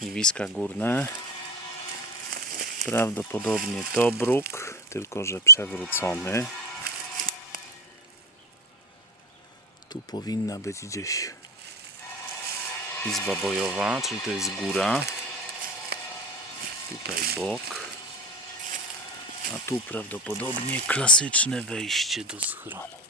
Iwiska górne. Prawdopodobnie Tobruk, tylko że przewrócony. Tu powinna być gdzieś izba bojowa, czyli to jest góra. Tutaj bok. A tu prawdopodobnie klasyczne wejście do schronu.